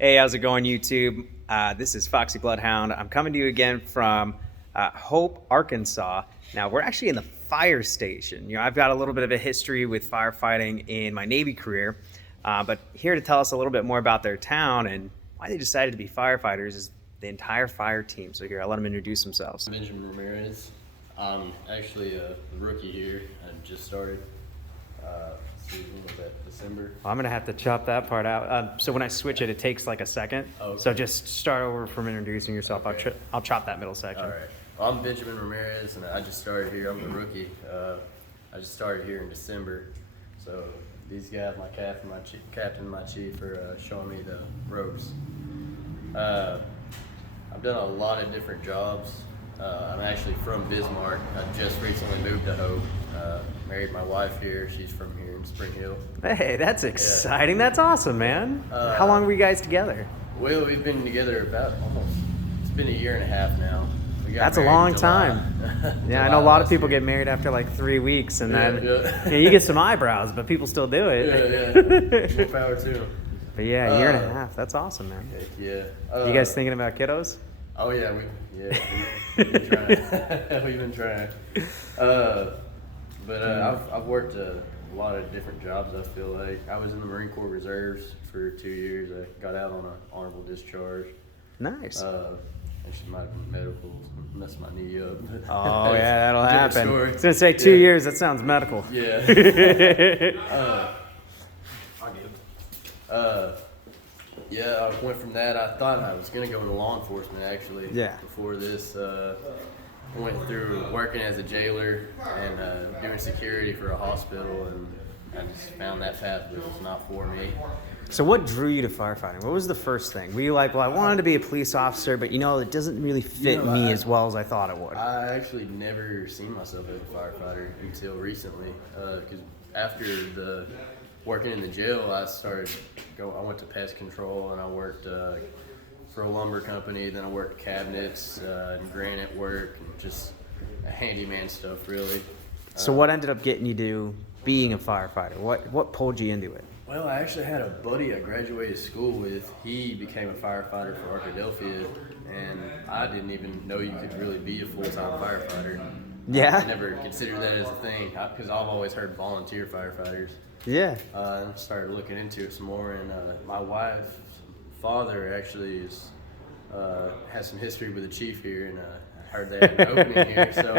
Hey, how's it going, YouTube? This is Foxy Bloodhound. I'm coming to you again from Hope, Arkansas. Now, we're actually in the fire station. I've got a little bit of a history with firefighting in my Navy career, but here to tell us a little bit more about their town and why they decided to be firefighters is the entire fire team. So here, I'll let them introduce themselves. Benjamin Ramirez. I'm actually a rookie here. I just started. Was that December? I'm gonna have to chop that part out. So when I switch it takes like a second. Oh, okay. So just start over from introducing yourself. Okay. I'll chop that middle section. All right. Well, I'm Benjamin Ramirez, and I just started here. I'm the rookie. I just started here in December. So these guys, my captain, my chief, are showing me the ropes. I've done a lot of different jobs. I'm actually from Bismarck. I just recently moved to Hope. Married my wife here. She's from here in Spring Hill. Hey, that's exciting. Yeah. That's awesome, man. How long were you guys together? Well, we've been together it's been a year and a half now. That's a long time. Yeah, I know a lot of people get married after like 3 weeks, and then you get some eyebrows, but people still do it. Yeah. More power to them. But yeah, a year and a half. That's awesome, man. Heck yeah. You guys thinking about kiddos? Oh yeah, we've been trying. We've been trying. But I've worked a lot of different jobs. I feel like I was in the Marine Corps Reserves for 2 years. I got out on an honorable discharge. Nice. Actually, my medical messed my knee up. Oh yeah, that'll happen. Story. I was gonna say 2 years. That sounds medical. Yeah. Yeah, I went from that. I thought I was going to go into law enforcement, actually. Yeah. Before this, I went through working as a jailer and doing security for a hospital, and I just found that path was not for me. So what drew you to firefighting? What was the first thing? Were you like, well, I wanted to be a police officer, but it doesn't really fit me as well as I thought it would? I actually never seen myself as a firefighter until recently, because after the working in the jail, I went to pest control, and I worked for a lumber company. Then I worked cabinets and granite work and just handyman stuff, really. So what ended up getting you to being a firefighter? What pulled you into it? Well, I actually had a buddy I graduated school with. He became a firefighter for Arkadelphia, and I didn't even know you could really be a full-time firefighter. Yeah? I never considered that as a thing, because I've always heard volunteer firefighters. Yeah. And started looking into it some more, and my wife's father actually has some history with the chief here, and I heard they had an opening here, so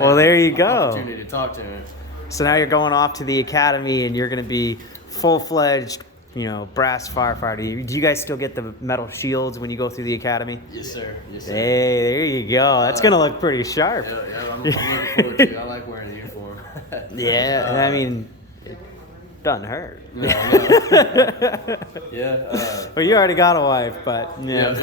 well, there you go. Opportunity to talk to him. So now you're going off to the academy, and you're going to be full-fledged, brass firefighter. Do you guys still get the metal shields when you go through the academy? Yes, sir. Yes, sir. Hey, there you go. That's going to look pretty sharp. Yeah, I'm looking forward to it. I like wearing the uniform. Yeah, I mean, it doesn't hurt. No. Yeah. Well, you already got a wife, but yeah.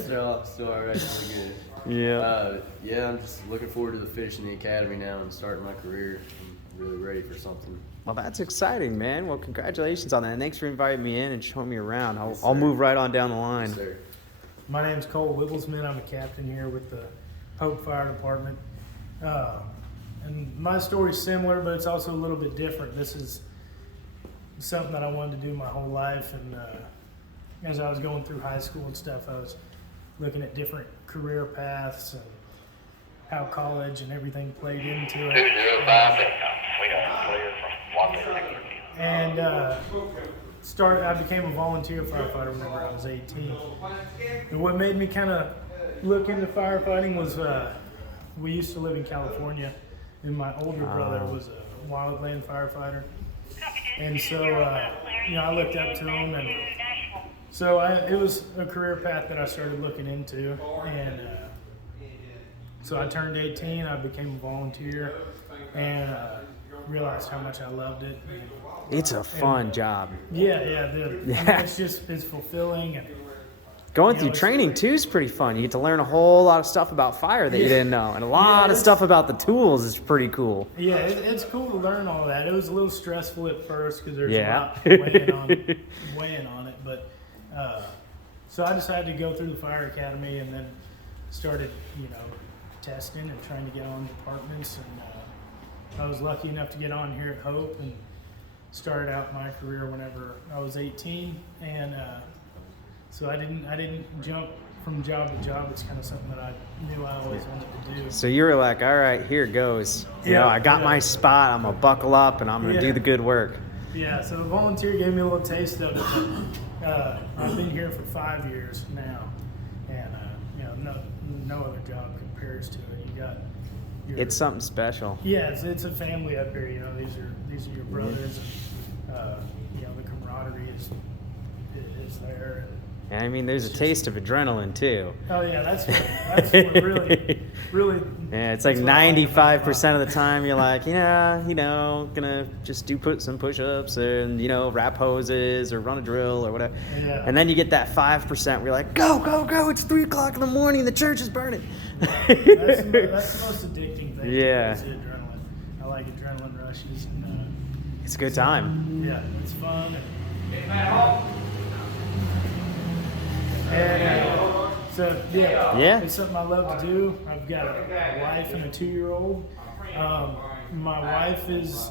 Still all right. Really good. Yeah. Yeah, I'm just looking forward to finishing the academy now and starting my career. I'm really ready for something. Well, that's exciting, man. Well, congratulations on that. And thanks for inviting me in and showing me around. Yes, I'll move right on down the line. Yes, sir. My name's Cole Wigglesman. I'm a captain here with the Hope Fire Department. And my story's similar, but it's also a little bit different. This is something that I wanted to do my whole life. And as I was going through high school and stuff, I was looking at different career paths and how college and everything played into it. 205, we got clear from And I became a volunteer firefighter whenever I was 18. And what made me kind of look into firefighting was we used to live in California, and my older brother was a wildland firefighter. And so, I looked up to him, and so it was a career path that I started looking into. And so I turned 18, I became a volunteer, and realized how much I loved it. It's a fun job. Yeah. It's fulfilling. And going through training too is pretty fun. You get to learn a whole lot of stuff about fire that you didn't know, and a lot of stuff about the tools is pretty cool. Yeah, it's cool to learn all that. It was a little stressful at first because there's a lot weighing on it, but so I decided to go through the fire academy and then started, testing and trying to get on departments, and I was lucky enough to get on here at Hope and started out my career whenever I was 18, and so I didn't jump from job to job. It's kind of something that I knew I always wanted to do. So you were like, all right, here it goes. You know, I got my spot. I'm gonna buckle up and I'm gonna do the good work. Yeah. So the volunteer gave me a little taste of it. I've been here for 5 years now, and you know, no other job compares to it. You got. It's something special. Yeah, it's a family up here. You know, these are your brothers, and you know, the camaraderie is there. And I mean, there's a taste of adrenaline too. Oh yeah, that's what really. Yeah, it's like 95% of the time you're like, gonna just do some push-ups and wrap hoses or run a drill or whatever. Yeah. And then you get that 5% where you're like, go, go, go! It's 3 o'clock in the morning. The church is burning. That's the most addicting thing. Yeah. Is the adrenaline. I like adrenaline rushes. It's a good time. Yeah, it's fun. So Yeah. it's something I love to do. I've got a wife and a 2-year-old. My wife is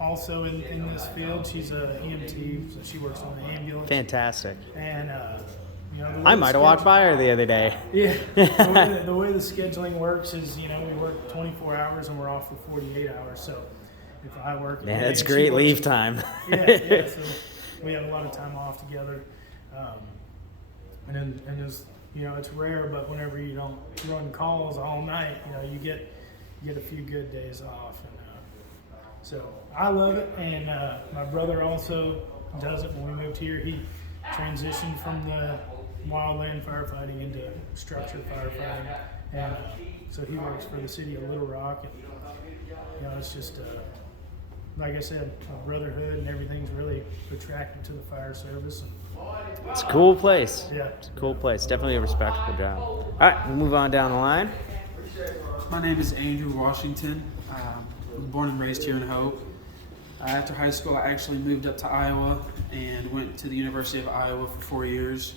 also in this field. She's a EMT, so she works on the ambulance. Fantastic. And I might have walked by her the other day. Yeah, the way the scheduling works is, we work 24 hours and we're off for 48 hours. So if I work, Yeah, that's great leave time. yeah. So we have a lot of time off together, and it's it's rare, but whenever you don't run calls all night, you get a few good days off, and so I love it. And my brother also does it. When we moved here, he transitioned from the wildland firefighting into structured firefighting, and so he works for the city of Little Rock, and it's just like I said, a brotherhood, and everything's really attracted to the fire service. It's a cool place. Yeah, It's a cool place. Definitely a respectable job. All right, we'll move on down the line. My name is Andrew Washington. I was born and raised here in Hope. After high school, I actually moved up to Iowa and went to the University of Iowa for 4 years.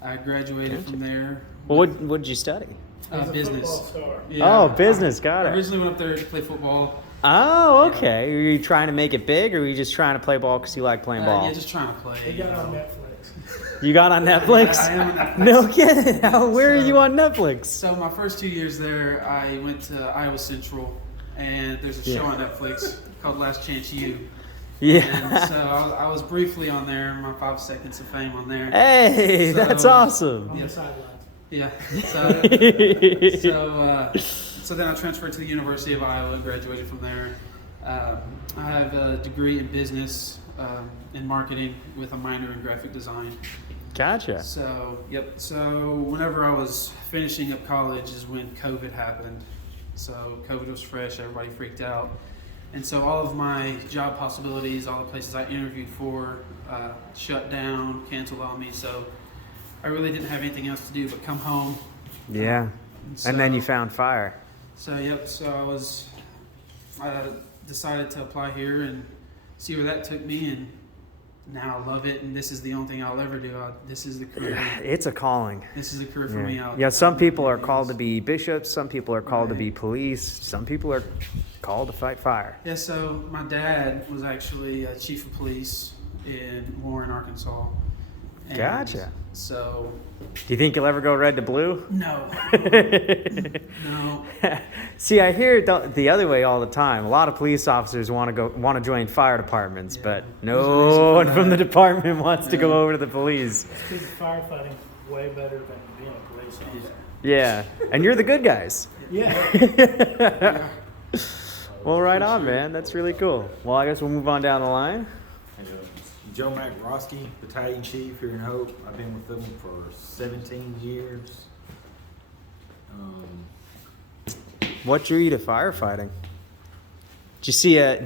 I graduated from there. Well, what did you study? he's a Business. football star. Yeah. Oh, business. Got I it. originally went up there to play football. Oh, okay. Were you trying to make it big, or were you just trying to play ball because you like playing ball? Yeah, just trying to play. He got on know. Netflix. You got on Netflix? I am on Netflix. No kidding. Where are So- you on Netflix? So my first 2 years there, I went to Iowa Central, and there's a show on Netflix called Last Chance U. Yeah. And so I was briefly on there, my 5 seconds of fame on there. Hey, So- that's awesome. On the sidelines. Yeah. So then I transferred to the University of Iowa and graduated from there. I have a degree in business and marketing with a minor in graphic design. Gotcha. So So whenever I was finishing up college is when COVID happened. So COVID was fresh, everybody freaked out. And so all of my job possibilities, all the places I interviewed for, shut down, canceled on me. So I really didn't have anything else to do but come home. Yeah. And then So- you found fire. So I decided to apply here and see where that took me, and now I love it. And this is the only thing I'll ever do. This is the career. It's a calling. This is the career for me. Yeah, some people are called to be bishops. Some people are called to be police. Some people are called to fight fire. Yeah. So my dad was actually chief of police in Warren, Arkansas. And Gotcha. So Do you think you'll ever go red to blue? no, no. See, I hear it the other way all the time. A lot of police officers want to join fire departments, Yeah. but There's a reason no for one from the that. department wants to go Yeah. over to the police. Because firefighting way better than being a police officer. Yeah, and you're the good guys. Yeah. Well, right on, man. That's really cool. Well, I guess we'll move on down the line. Joe McRoski, Battalion Chief here in Hope. I've been with them for 17 years. What drew you to firefighting? Did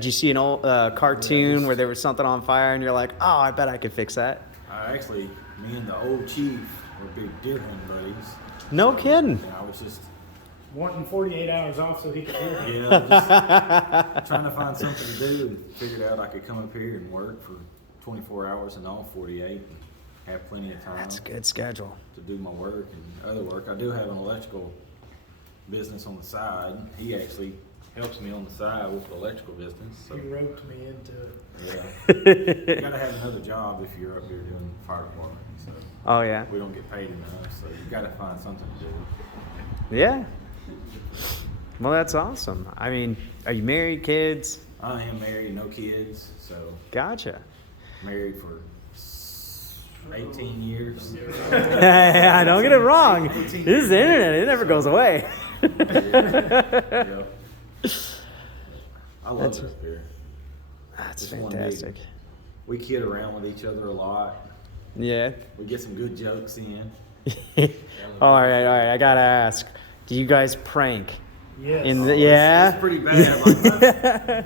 you see an old cartoon where there was something on fire and you're like, oh, I bet I could fix that? Me and the old chief were big deer hunting buddies. No kidding. I was just, Wanting 48 hours off so he could hear me. just trying to find something to do, and figured out I could come up here and work for 24 hours and all 48 and have plenty of time That's a good schedule. to do my work and other work. I do have an electrical business on the side. He actually helps me on the side with the electrical business. So You roped me into it. yeah, you gotta have another job if you're up here doing fire department. So Oh yeah. we don't get paid enough, so you gotta find something to do. Yeah. Well, that's awesome. I mean, are you married, kids? I am married, no kids, so Gotcha. married for 18 years. I don't get it wrong. This is the internet. It never goes away. Yeah. I love That's- it up here. That's Just one big- fantastic. We kid around with each other a lot. Yeah. We get some good jokes in. All right. I gotta ask. Do you guys prank? Yes. In the yeah. It's pretty bad.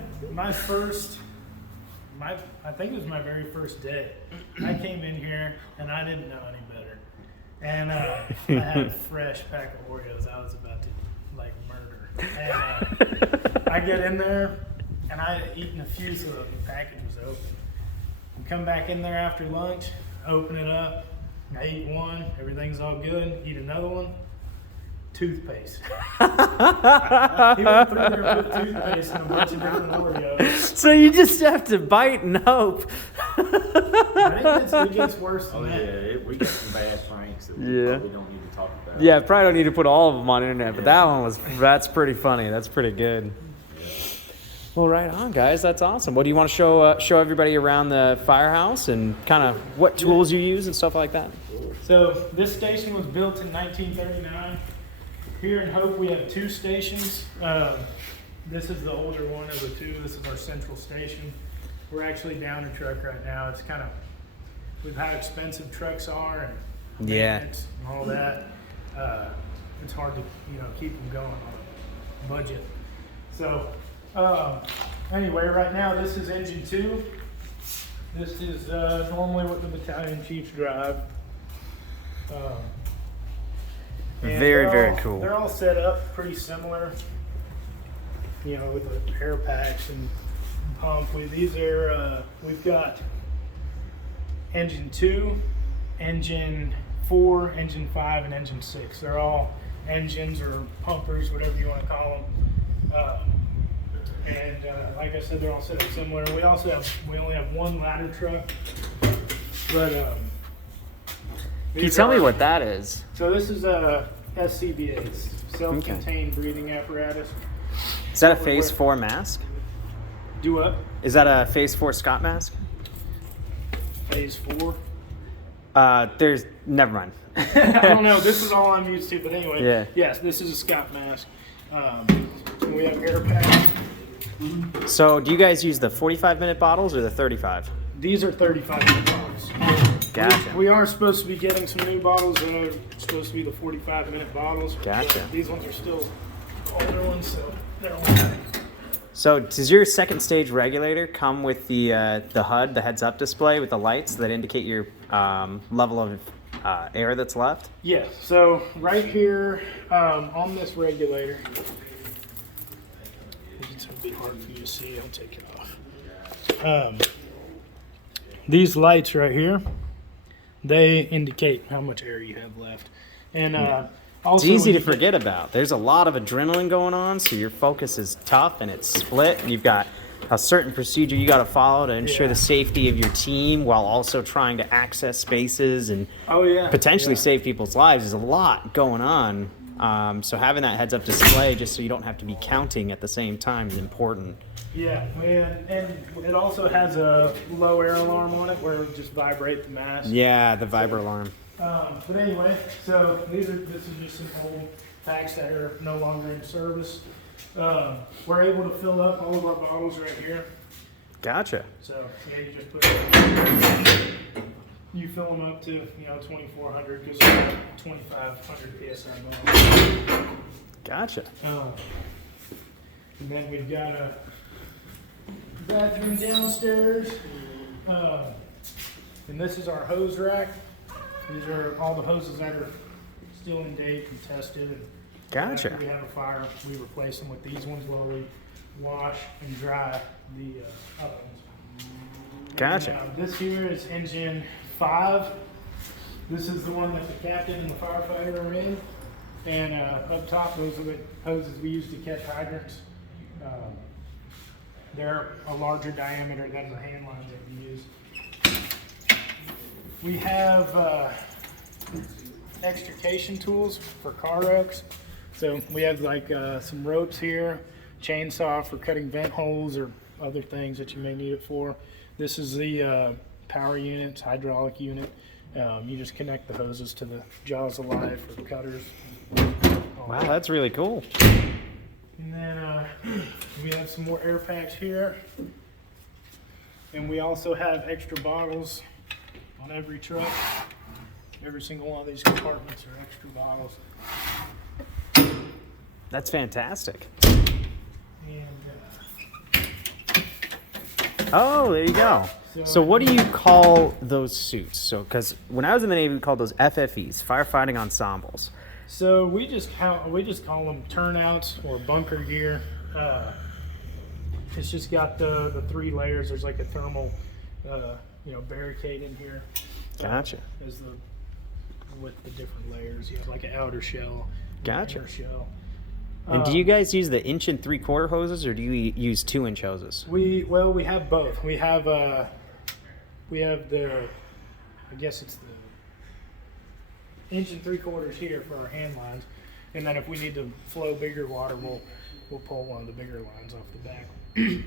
Like, I think it was my very first day. I came in here and I didn't know any better. And I had a fresh pack of Oreos I was about to like murder. And I get in there and I had eaten a few so the package was open. I come back in there after lunch, open it up, I eat one, everything's all good, eat another one. Toothpaste. He went through there and put toothpaste in a bunch of different Oreos. So you just have to bite and hope. But it gets worse than oh that. yeah, we get some bad pranks that we Yeah. probably don't need to talk about. Yeah, probably don't need to put all of them on internet, but that's pretty funny. That's pretty good. Well, right on, guys. That's awesome. What do you want to show everybody around the firehouse and kind of what tools you use and stuff like that? So this station was built in 1939. Here in Hope we have two stations. This is the older one of the two. This is our central station. We're actually down a truck right now. It's kind of with how expensive trucks are and Yeah. maintenance and all that. It's hard to keep them going on a budget. So anyway, right now this is engine 2. This is normally what the battalion chiefs drive. And Very, very all- cool. They're all set up pretty similar, with the air packs and pump. We've got engine 2, engine 4, engine 5, and engine 6. They're all engines or pumpers, whatever you want to call them. And like I said, they're all set up similar. We only have one ladder truck, but Can you tell me what that is? So this is a SCBA's, self-contained breathing apparatus. Is that a Phase 4 mask? Do what? Is that a Phase 4 Scott mask? Phase 4. Never mind. I don't know. This is all I'm used to, but anyway. Yeah. Yes, this is a Scott mask. We have air packs. So, do you guys use the 45-minute bottles or the 35? These are 35-minute bottles. Gotcha. We are supposed to be getting some new bottles that are supposed to be the 45-minute bottles. Gotcha. But these ones are still older ones, so they're okay. So, does your second stage regulator come with the HUD, the heads-up display with the lights that indicate your level of air that's left? Yeah, so right here on this regulator, it's a bit hard for you to see, I'll take it off. These lights right here, they indicate how much air you have left. And also It's easy when to you forget about. There's a lot of adrenaline going on, so your focus is tough and it's split, and you've got a certain procedure you got to follow to ensure Yeah. the safety of your team while also trying to access spaces and Oh yeah. potentially yeah. save people's lives. There's a lot going on. So having that heads-up display just so you don't have to be counting at the same time is important. Yeah, and it also has a low air alarm on it where it just vibrate the mask. Yeah, the vibra alarm. But anyway, so this is just some old packs that are no longer in service. We're able to fill up all of our bottles right here. Gotcha. So yeah, you just put you fill them up to 2,400 because they're 2,500 psi bottles. Gotcha. And then we've got a bathroom downstairs. And this is our hose rack. These are all the hoses that are still in date and tested. And Gotcha. after we have a fire, we replace them with these ones while we wash and dry the other ones. Gotcha. Now, this here is engine 5. This is the one that the captain and the firefighter are in. And up top, those are the hoses we use to catch hydrants. They're a larger diameter than the hand lines that we use. We have extrication tools for car wrecks. So we have like some ropes here, chainsaw for cutting vent holes or other things that you may need it for. This is the power unit, hydraulic unit. You just connect the hoses to the jaws of life or cutters. Wow, that's really cool. And then we have some more air packs here. And we also have extra bottles on every truck. Every single one of these compartments are extra bottles. That's fantastic. And Oh, there you go. So what do you call those suits? So, because when I was in the Navy, we called those FFEs, firefighting ensembles. so we just call them turnouts or bunker gear. It's just got the 3 layers. There's like a thermal, barricade in here. Gotcha. With the different layers, you have like an outer shell, Gotcha. inner shell. And do you guys use the 1 3/4 hoses, or do you use 2-inch hoses? We have both. We have the, I guess it's the 1 3/4 here for our hand lines, and then if we need to flow bigger water, we'll pull one of the bigger lines off the back.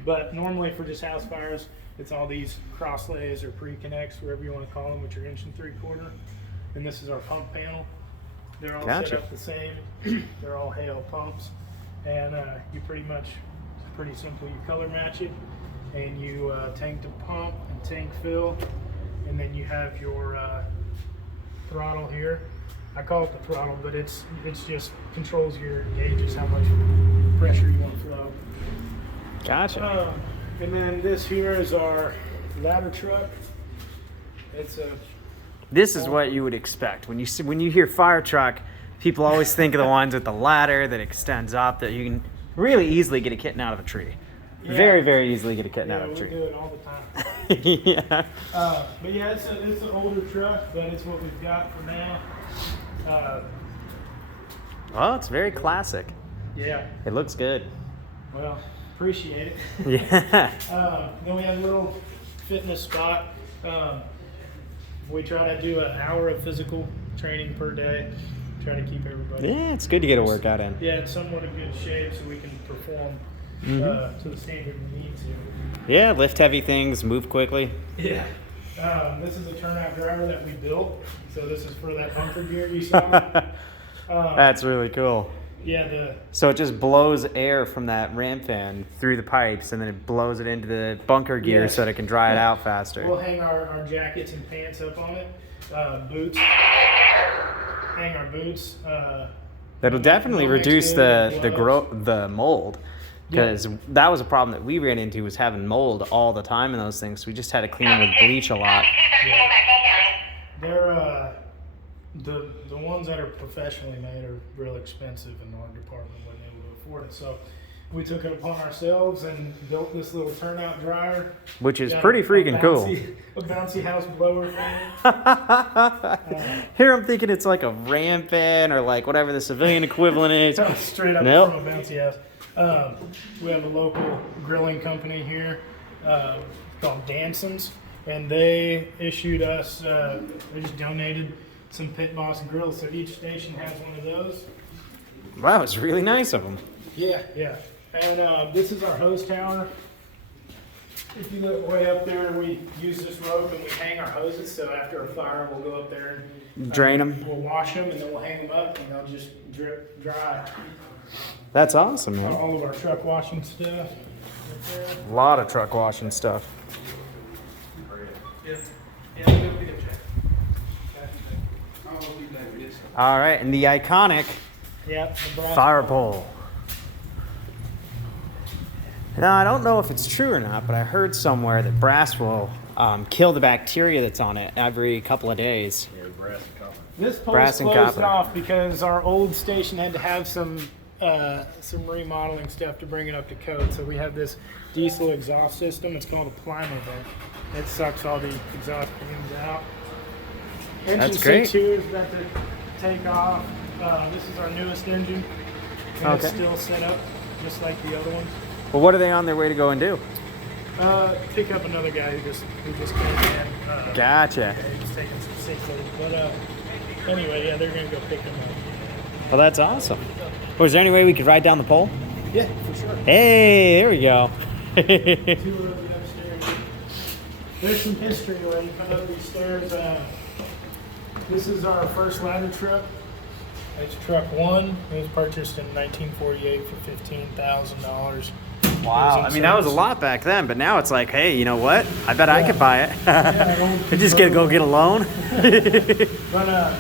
But normally for just house fires, it's all these cross lays or pre-connects, whatever you want to call them, which are 1 3/4. And this is our pump panel. They're all Gotcha. set up the same. They're all Hale pumps, and you pretty simple. You color match it, and you tank to pump and tank fill, and then you have your throttle here. I call it the throttle, but it's just controls your gauges, how much pressure you want to flow. Gotcha. And then this here is our ladder truck. It's a This is what you would expect when you hear fire truck. People always think of the ones with the ladder that extends up that you can really easily get a kitten out of a tree. Yeah. Very, very easily get a kitten out of a we tree. do it all the time. Yeah. But yeah, it's an older truck, but it's what we've got for now. Well, it's very classic. Yeah, It looks good. well, appreciate it. Yeah. Then we have a little fitness spot. We try to do an hour of physical training per day. Try to keep everybody. Yeah, it's good to get a workout in. Yeah, it's somewhat in good shape so we can perform to the standard we need to. Yeah, lift heavy things, move quickly. Yeah. This is a turnout driver that we built. So this is for that bunker gear you saw. That's really cool. Yeah, So it just blows air from that ram fan through the pipes, and then it blows it into the bunker gear Yes. so that it can dry it out faster. we'll hang our jackets and pants up on it. Boots. Hang our boots. That'll definitely Gloves, reduce the gloves. mold, because that was a problem that we ran into, was having mold all the time in those things. We just had to clean them with bleach a lot. They're the ones that are professionally made are real expensive, and our department wasn't able to afford it. So we took it upon ourselves and built this little turnout dryer. Which is Got pretty a freaking cool. A bouncy house blower fan. Here I'm thinking it's like a ram fan or like whatever the civilian equivalent is. So straight up Nope. from a bouncy house. We have a local grilling company here called Danson's, and they issued us, they just donated some Pit Boss grills, so each station has one of those. Wow, it's really nice of them. Yeah. And this is our hose tower. If you look way up there, we use this rope and we hang our hoses, so after a fire, we'll go up there and Drain 'em. We'll wash them, and then we'll hang them up, and they'll just drip dry. That's awesome, man. All of our truck washing stuff. A lot of truck washing stuff. All right, and the iconic Yep. the brass fire pole. pole. Now, I don't know if it's true or not, but I heard somewhere that brass will kill the bacteria that's on it every couple of days. Yeah, brass and copper. This pole's Brass and closed copper. off because our old station had to have some remodeling stuff to bring it up to code. So we have this diesel exhaust system. It's called a Plimo vent. It sucks all the exhaust fumes out. Engine That's great. 6 here is about to take off. This is our newest engine. And Okay. It's still set up just like the other ones. Well, what are they on their way to go and do? Pick up another guy who just came in. Gotcha. Yeah, he was taking some sick leave. But anyway, yeah, they're gonna go pick him up. Well, that's awesome. Well, is there any way we could ride down the pole? Yeah, for sure. Hey, there we go. Two rows upstairs. There's some history when you come up these stairs. This is our first ladder truck. It's truck 1. It was purchased in 1948 for $15,000. Wow. I mean, that was a lot back then, but now it's like, hey, you know what? I bet I could buy it. I just gotta go get a loan. But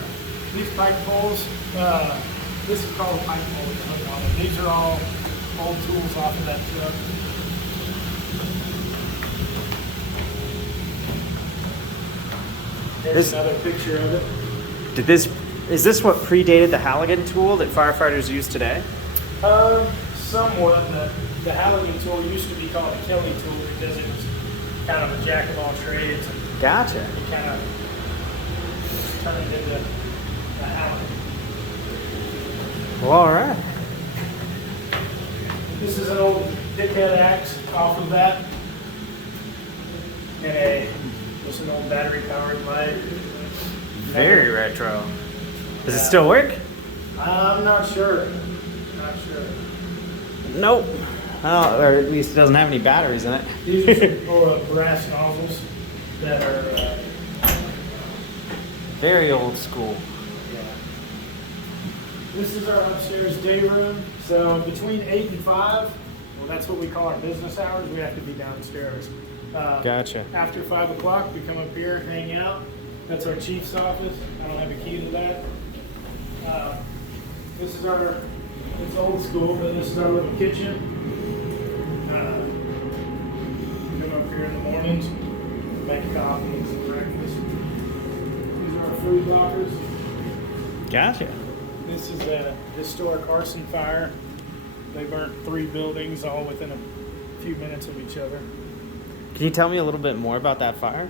these pike poles, this is called a pike pole with a hook on it. These are all old tools off of that truck. There's another picture of it. Is this what predated the Halligan tool that firefighters use today? Somewhat. The Halligan tool used to be called a Kelly tool because it was kind of a jack of all trades. And Gotcha. it kind of turned into the Halligan. Well, all right. This is an old pithead axe off of that. And just an old battery powered light. Very retro. Does it still work? I'm not sure. Not sure. Nope. Oh, or at least it doesn't have any batteries in it. These are some old brass nozzles that are. Very old school. Yeah. This is our upstairs day room. So between 8 and 5, well, that's what we call our business hours. We have to be downstairs. Gotcha. After 5 o'clock, we come up here, hang out. That's our chief's office. I don't have a key to that. This is it's old school, but this is our little kitchen. Come up here in the mornings, make coffee and some breakfast. These are our food lockers. Gotcha. This is a historic arson fire. They burnt 3 buildings all within a few minutes of each other. Can you tell me a little bit more about that fire?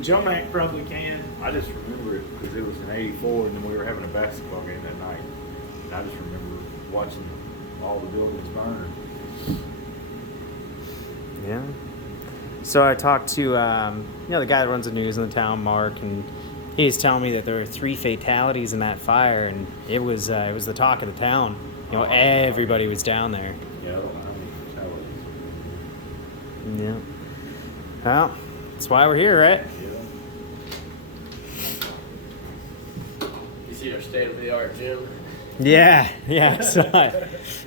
Joe Mac probably can. I just remember it because it was in '84, and then we were having a basketball game that night. And I just remember watching all the buildings burn. Yeah. So I talked to the guy that runs the news in the town, Mark, and he was telling me that there were 3 fatalities in that fire, and it was the talk of the town. You know, everybody was down there. Yeah, I mean, Yeah. Well, that's why we're here, right? You see our state-of-the-art gym? Yeah. So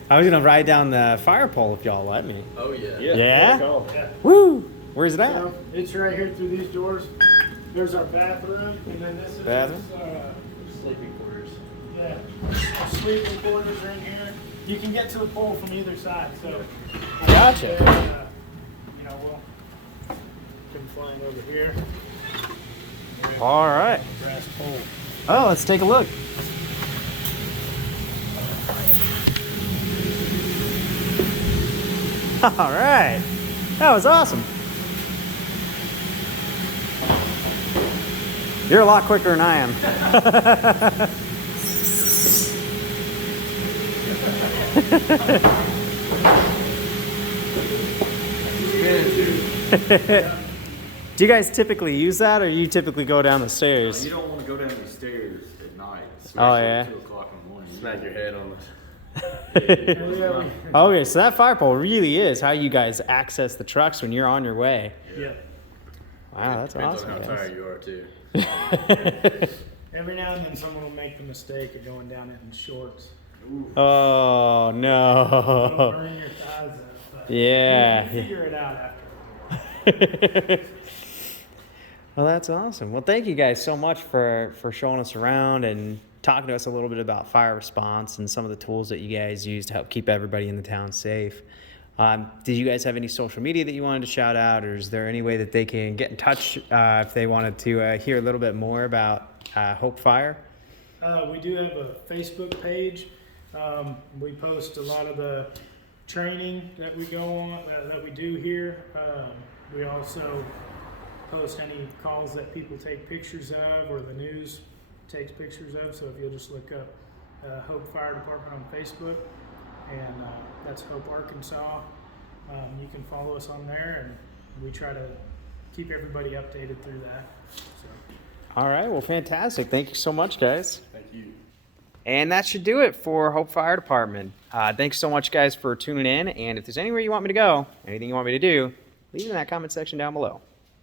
I was gonna ride down the fire pole if y'all let me. Oh yeah. Yeah? Yeah. Woo! Where's it at? So it's right here through these doors. There's our bathroom, and then this is Bathroom? Sleeping quarters. Yeah, our sleeping quarters are in here. You can get to the pole from either side, so. Gotcha. We'll come flying over here. All right. Brass pole. Oh, let's take a look. All right. That was awesome. You're a lot quicker than I am. Do you guys typically use that, or you typically go down the stairs? you don't want to go down these stairs at night. Oh, yeah? At 2 o'clock in the morning. Smack your head on this. Okay, so that fire pole really is how you guys access the trucks when you're on your way. Yeah. Wow, that's Depends awesome. on how guys. tired you are too. Every now and then someone will make the mistake of going down it in shorts. Oh It'll no. burn your thighs out. But Yeah. you can figure it out after. Well, that's awesome. Well, thank you guys so much for showing us around and talking to us a little bit about fire response and some of the tools that you guys use to help keep everybody in the town safe. Did you guys have any social media that you wanted to shout out, or is there any way that they can get in touch if they wanted to hear a little bit more about Hope Fire? We do have a Facebook page. We post a lot of the training that we go on, that we do here. We also post any calls that people take pictures of or the news takes pictures of. So if you'll just look up Hope Fire Department on Facebook. and that's Hope, Arkansas. You can follow us on there, and we try to keep everybody updated through that. So. All right, well, fantastic. Thank you so much, guys. Thank you. And that should do it for Hope Fire Department. Thanks so much, guys, for tuning in. And if there's anywhere you want me to go, anything you want me to do, leave it in that comment section down below.